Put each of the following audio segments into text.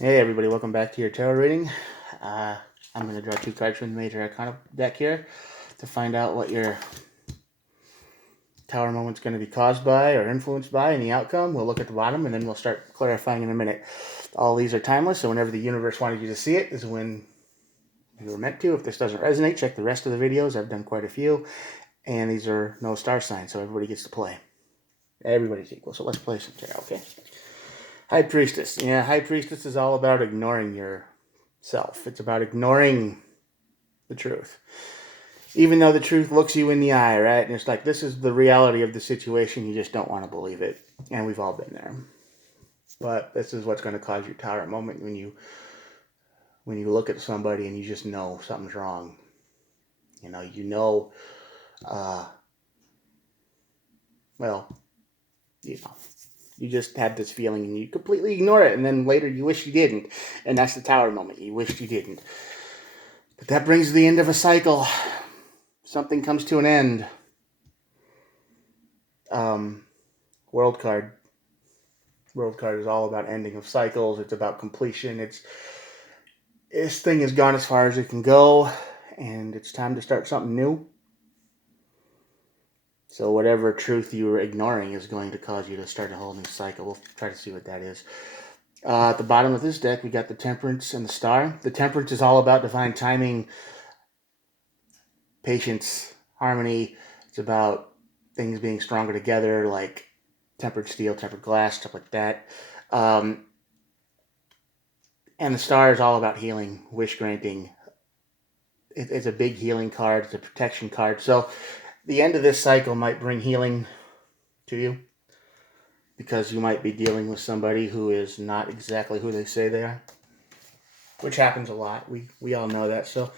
Hey everybody, welcome back to your tarot reading. I'm going to draw two cards from the Major Arcana deck here to find out what your tower moment's going to be caused by or influenced by in the outcome. We'll look at the bottom and then we'll start clarifying in a minute. All these are timeless, so whenever the universe wanted you to see it is when you were meant to. If this doesn't resonate, check the rest of the videos. I've done quite a few, and these are no star signs, so everybody gets to play. Everybody's equal, so let's play some tarot, okay? High Priestess. Yeah, High Priestess is all about ignoring yourself. It's about ignoring the truth. Even though the truth looks you in the eye, right? And it's like, this is the reality of the situation. You just don't want to believe it. And we've all been there. But this is what's going to cause your tower moment when you look at somebody and you just know something's wrong. You just had this feeling and you completely ignore it, and then later you wish you didn't. And that's the tower moment. You wished you didn't. But that brings the end of a cycle. Something comes to an end. World card. World card is all about ending of cycles. It's about completion. This thing has gone as far as it can go, and it's time to start something new. So whatever truth you were ignoring is going to cause you to start a whole new cycle. We'll try to see what that is. At the bottom of this deck, we got the Temperance and the Star. The Temperance is all about divine timing, patience, harmony. It's about things being stronger together, like tempered steel, tempered glass, stuff like that. And the Star is all about healing, wish granting. It's a big healing card. It's a protection card. So the end of this cycle might bring healing to you, because you might be dealing with somebody who is not exactly who they say they are, which happens a lot. We all know that. So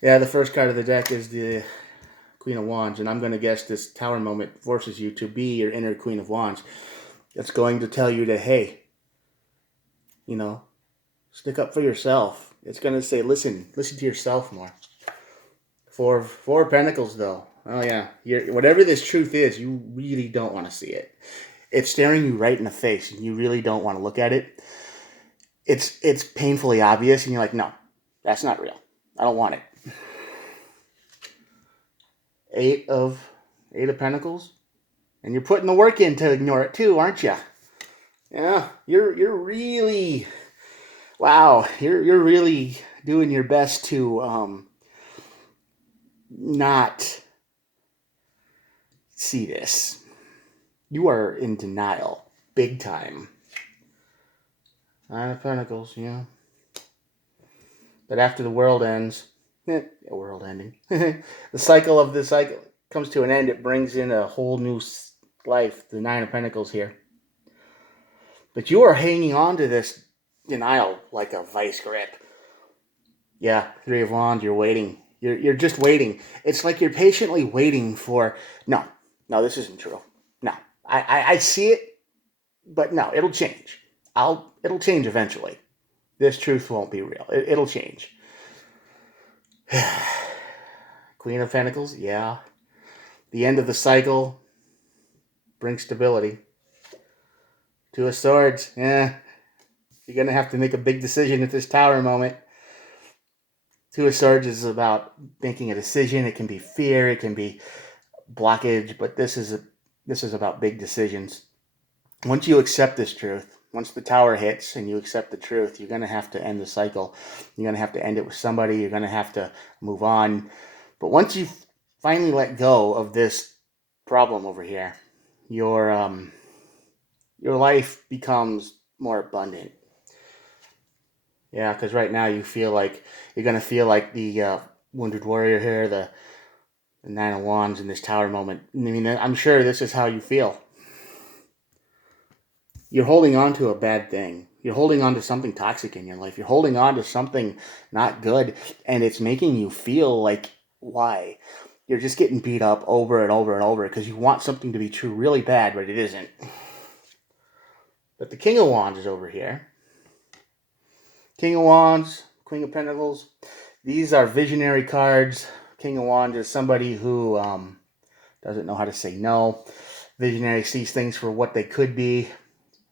yeah, the first card of the deck is the Queen of Wands, and I'm going to guess this tower moment forces you to be your inner Queen of Wands. It's going to tell you to, hey, stick up for yourself. It's going to say, listen to yourself more. Four of Pentacles, though. Oh yeah, whatever this truth is, you really don't want to see it. It's staring you right in the face, and you really don't want to look at it. It's painfully obvious, and you're like, no, that's not real. I don't want it. Eight of Pentacles, and you're putting the work in to ignore it too, aren't you? Yeah, you're really, wow, you're really doing your best to not see this. You are in denial, big time. Nine of Pentacles, yeah. But after the world ends, world ending, the cycle of the cycle comes to an end. It brings in a whole new life. The Nine of Pentacles here. But you are hanging on to this denial like a vice grip. Yeah, Three of Wands, you're waiting. You're just waiting. It's like you're patiently waiting for, no, this isn't true. No, I see it, but no, it'll change. It'll change eventually. This truth won't be real. It'll change. Queen of Pentacles, yeah. The end of the cycle brings stability. Two of Swords, yeah. You're going to have to make a big decision at this tower moment. Two of Swords is about making a decision. It can be fear, it can be blockage, but this is about big decisions. Once you accept this truth, once the tower hits and you accept the truth, you're going to have to end the cycle. You're going to have to end it with somebody. You're going to have to move on. But once you finally let go of this problem over here, your life becomes more abundant. Yeah, because right now you're going to feel like the wounded warrior here, the Nine of Wands in this tower moment. I mean, I'm sure this is how you feel. You're holding on to a bad thing. You're holding on to something toxic in your life. You're holding on to something not good, and it's making you feel like, why? You're just getting beat up over and over and over because you want something to be true really bad, but it isn't. But the King of Wands is over here. King of Wands, Queen of Pentacles. These are visionary cards. King of Wands is somebody who doesn't know how to say no. Visionary sees things for what they could be.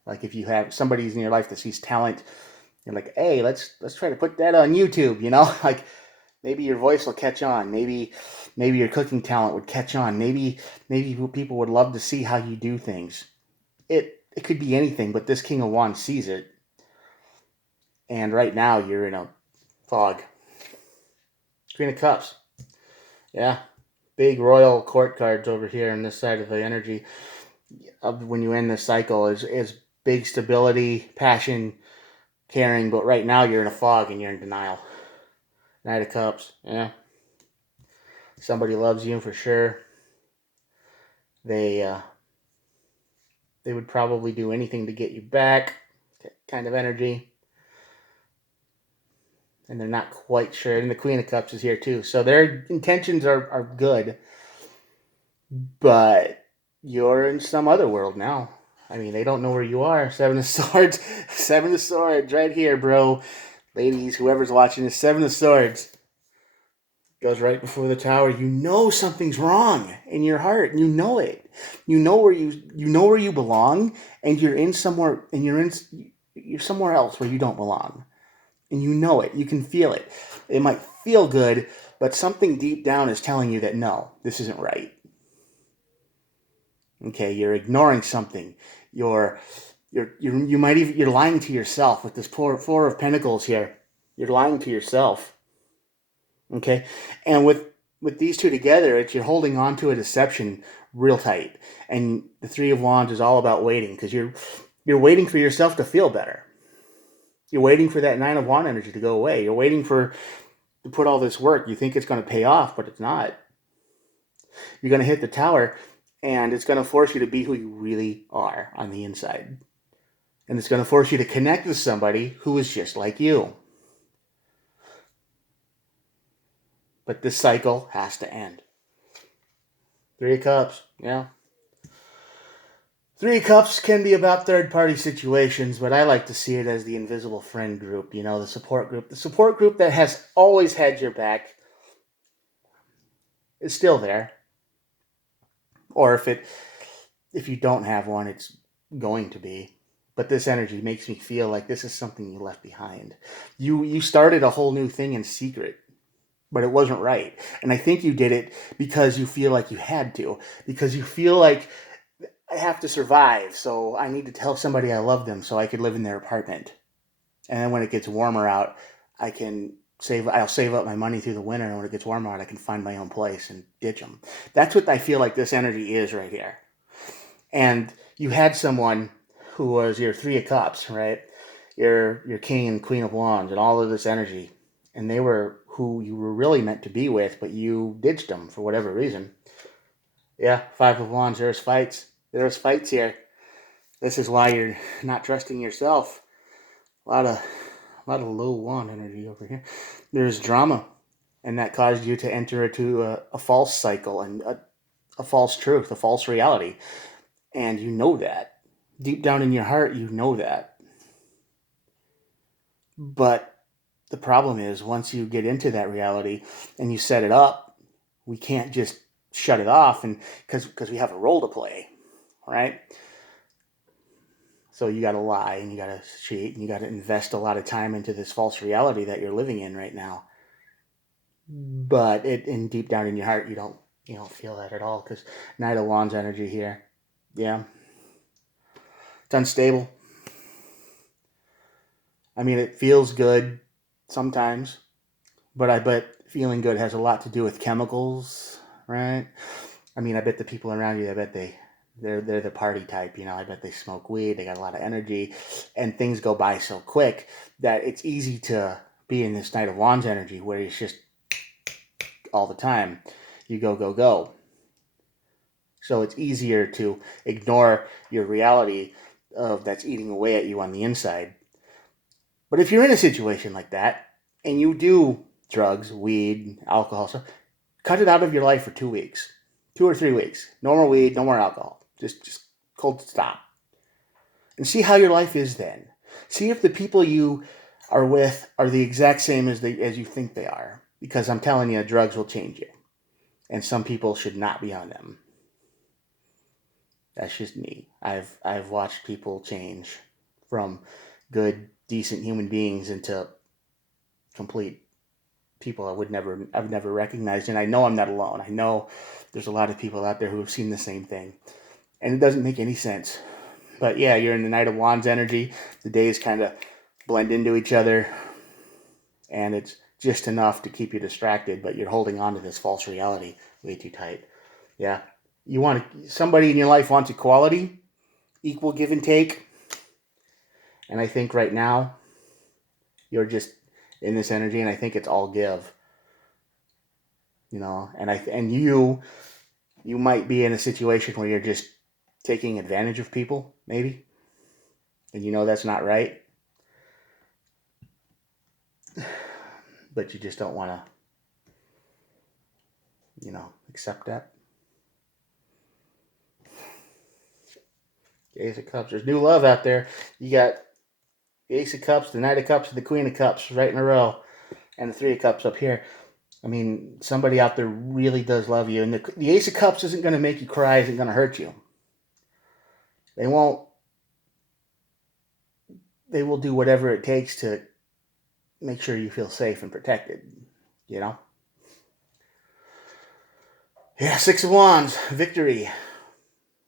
Like if you have somebody in your life that sees talent You're like, hey, let's try to put that on YouTube, you know? Like maybe your voice will catch on. Maybe your cooking talent would catch on. Maybe people would love to see how you do things. It could be anything, but this King of Wands sees it. And right now you're in a fog. Queen of Cups. Yeah. Big royal court cards over here on this side of the energy of when you end the cycle is big stability, passion, caring, but right now you're in a fog and you're in denial. Knight of Cups. Yeah. Somebody loves you for sure. They they would probably do anything to get you back. Kind of energy. And they're not quite sure. And the Queen of Cups is here too. So their intentions are good. But you're in some other world now. I mean, they don't know where you are. Seven of Swords. Seven of Swords right here, bro. Ladies, whoever's watching this, Seven of Swords. Goes right before the tower. You know something's wrong in your heart. You know it. You know where you belong, and you're somewhere else where you don't belong. And you know it. You can feel it. It might feel good, but something deep down is telling you that no, this isn't right. Okay, you're ignoring something. You're lying to yourself with this four of Pentacles here. You're lying to yourself. Okay, and with these two together, you're holding on to a deception real tight. And the Three of Wands is all about waiting, because you're waiting for yourself to feel better. You're waiting for that Nine of Wands energy to go away. You're waiting to put all this work. You think it's going to pay off, but it's not. You're going to hit the tower, and it's going to force you to be who you really are on the inside. And it's going to force you to connect with somebody who is just like you. But this cycle has to end. Three of Cups, yeah. Three of Cups can be about third-party situations, but I like to see it as the invisible friend group, you know, the support group. The support group that has always had your back is still there. Or if you don't have one, it's going to be. But this energy makes me feel like this is something you left behind. You started a whole new thing in secret, but it wasn't right. And I think you did it because you feel like you had to. Because you feel like, I have to survive, so I need to tell somebody I love them so I could live in their apartment. And then when it gets warmer out, I'll save up my money through the winter, and when it gets warmer out, I can find my own place and ditch them. That's what I feel like this energy is right here. And you had someone who was your Three of Cups, right? Your King and Queen of Wands and all of this energy. And they were who you were really meant to be with, but you ditched them for whatever reason. Yeah, Five of Wands, there's fights. There's fights here. This is why you're not trusting yourself. A lot of low wand energy over here. There's drama, and that caused you to enter into a false cycle and a false truth, a false reality. And you know that. Deep down in your heart, you know that. But the problem is, once you get into that reality and you set it up, we can't just shut it off, and because we have a role to play, right? So you got to lie, and you got to cheat, and you got to invest a lot of time into this false reality that you're living in right now. But deep down in your heart, you don't feel that at all, because Knight of Wands energy here. Yeah. It's unstable. I mean, it feels good sometimes, but I bet feeling good has a lot to do with chemicals, right? I mean, I bet the people around you, I bet they're the party type, you know. I bet they smoke weed, they got a lot of energy, and things go by so quick that it's easy to be in this Knight of Wands energy where it's just all the time. You go, go, go. So it's easier to ignore your reality of that's eating away at you on the inside. But if you're in a situation like that and you do drugs, weed, alcohol, stuff, cut it out of your life for 2 weeks, 2 or 3 weeks. No more weed, no more alcohol. Just cold stop. And see how your life is then. See if the people you are with are the exact same as you think they are. Because I'm telling you, drugs will change you. And some people should not be on them. That's just me. I've watched people change from good decent human beings into complete people I've never recognized. And I know I'm not alone. I know there's a lot of people out there who have seen the same thing. And it doesn't make any sense. But yeah, you're in the Knight of Wands energy. The days kind of blend into each other. And it's just enough to keep you distracted, but you're holding on to this false reality way too tight. Yeah. Somebody in your life wants equality, equal give and take. And I think right now you're just in this energy, and I think it's all give. And you might be in a situation where you're just taking advantage of people, maybe, and that's not right, but you just don't want to, accept that. The Ace of Cups. There's new love out there. You got the Ace of Cups, the Knight of Cups, and the Queen of Cups right in a row, and the Three of Cups up here. I mean, somebody out there really does love you, and the Ace of Cups isn't going to make you cry, isn't going to hurt you. They won't. They will do whatever it takes to make sure you feel safe and protected, Yeah, Six of Wands, victory,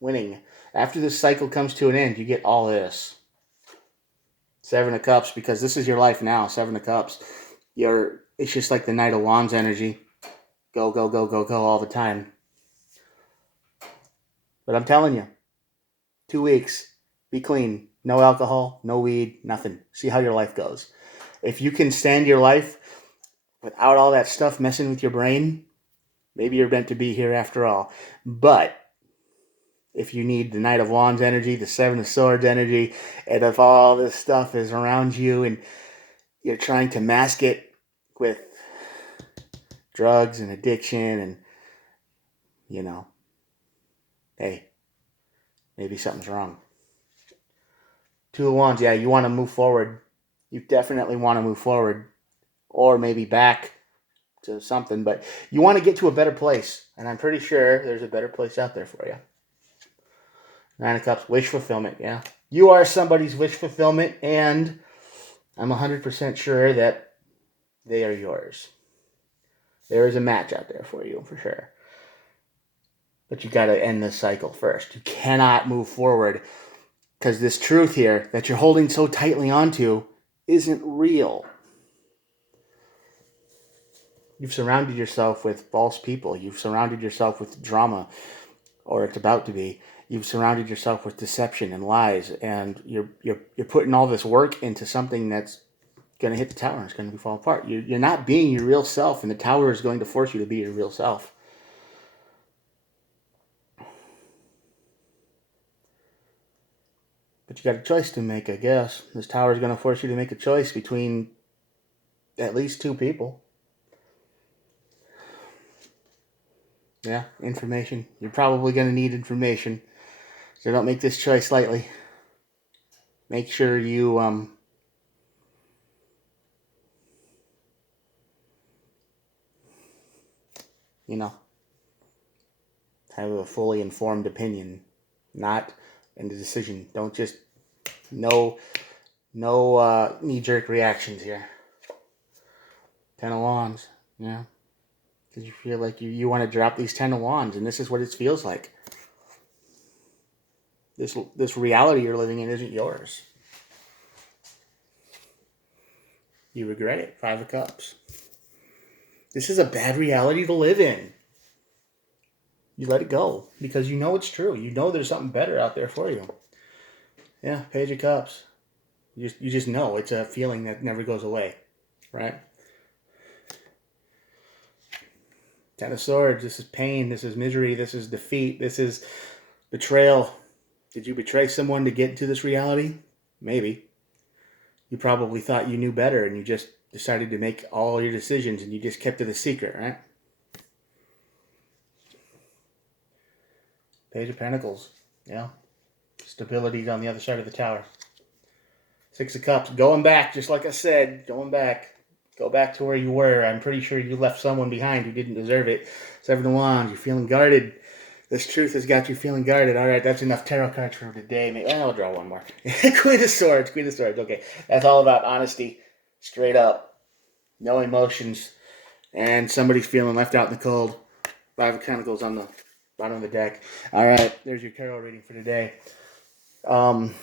winning. After this cycle comes to an end, you get all this. Seven of Cups, because this is your life now. Seven of Cups. It's just like the Knight of Wands energy. Go, go, go, go, go all the time. But I'm telling you, 2 weeks, be clean. No alcohol, no weed, nothing. See how your life goes. If you can stand your life without all that stuff messing with your brain, maybe you're meant to be here after all. But if you need the Knight of Wands energy, the Seven of Swords energy, and if all this stuff is around you and you're trying to mask it with drugs and addiction and, hey, maybe something's wrong. Two of Wands, yeah, you want to move forward. You definitely want to move forward, or maybe back to something, but you want to get to a better place, and I'm pretty sure there's a better place out there for you. Nine of Cups, wish fulfillment, yeah. You are somebody's wish fulfillment, and I'm 100% sure that they are yours. There is a match out there for you, for sure. But you got to end this cycle first. You cannot move forward because this truth here that you're holding so tightly onto isn't real. You've surrounded yourself with false people. You've surrounded yourself with drama, or it's about to be. You've surrounded yourself with deception and lies, and you're putting all this work into something that's going to hit the tower and it's going to fall apart. You're not being your real self, and the tower is going to force you to be your real self. But you got a choice to make, I guess. This tower is going to force you to make a choice between at least two people. Yeah, information. You're probably going to need information. So don't make this choice lightly. Make sure you have a fully informed opinion, not in the decision. Don't just no knee-jerk reactions here. 10 of Wands, yeah. Because you feel like you want to drop these 10 of Wands, and this is what it feels like. This reality you're living in isn't yours. You regret it. 5 of Cups. This is a bad reality to live in. You let it go because you know it's true. You know there's something better out there for you. Yeah, Page of Cups. You just know it's a feeling that never goes away, right? 10 of Swords. This is pain. This is misery. This is defeat. This is betrayal. Did you betray someone to get into this reality? Maybe. You probably thought you knew better and you just decided to make all your decisions and you just kept it a secret, right? Page of Pentacles. Yeah. Stability on the other side of the tower. 6 of Cups. Going back, just like I said. Going back. Go back to where you were. I'm pretty sure you left someone behind who didn't deserve it. 7 of Wands. You're feeling guarded. This truth has got you feeling guarded. All right, that's enough tarot cards for today. Maybe I'll draw one more. Queen of Swords, Queen of Swords. Okay, that's all about honesty, straight up, no emotions, and somebody's feeling left out in the cold. Five of Pentacles on the bottom of the deck. All right, there's your tarot reading for today. There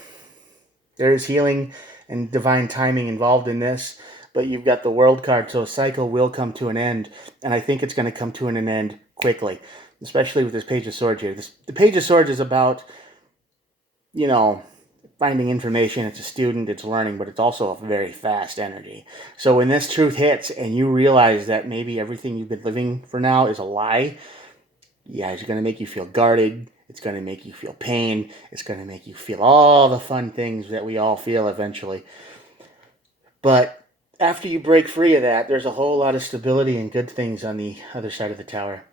is healing and divine timing involved in this, but you've got the World card, so a cycle will come to an end, and I think it's going to come to an end quickly, especially with this Page of Swords here. The Page of Swords is about, you know, finding information. It's a student, it's learning, but it's also a very fast energy. So when this truth hits and you realize that maybe everything you've been living for now is a lie, yeah, it's going to make you feel guarded. It's going to make you feel pain. It's going to make you feel all the fun things that we all feel eventually. But after you break free of that, there's a whole lot of stability and good things on the other side of the tower.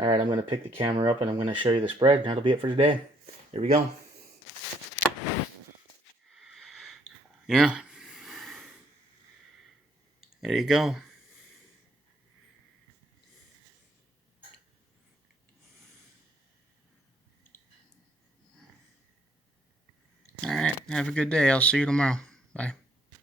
All right, I'm going to pick the camera up and I'm going to show you the spread, and that'll be it for today. Here we go. Yeah. There you go. All right, have a good day. I'll see you tomorrow. Bye.